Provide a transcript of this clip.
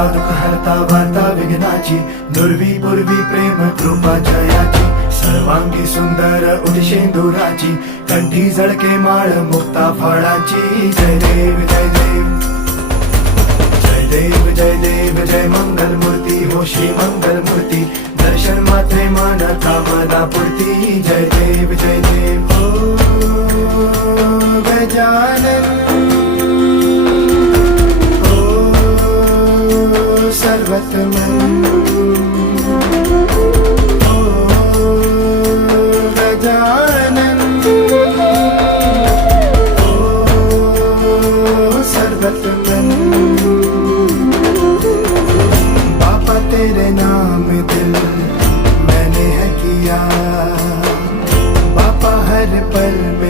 हरता दुःख हरता वार्ता विघ्नाची, दुर्वी पूर्वी प्रेम कृपा जयाची, सर्वांगी सुंदर उदिशेंदुराची, कंठी झळके माळ मुक्ता फळाची. जय देव जय देव जय देव जय देव जय मंगल मूर्ती हो श्री मंगल मूर्ती, दर्शन मात्रे मन कामना पूर्ती. जय देव जय देव हो गजानन हो सर्वतमन हो गजानन हो सर्वतमन. बाबा तेरे नाम दिल मैंने है किया, बाबा हर पल में